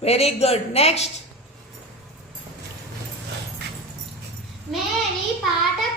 Very good. Next. Mary Potter.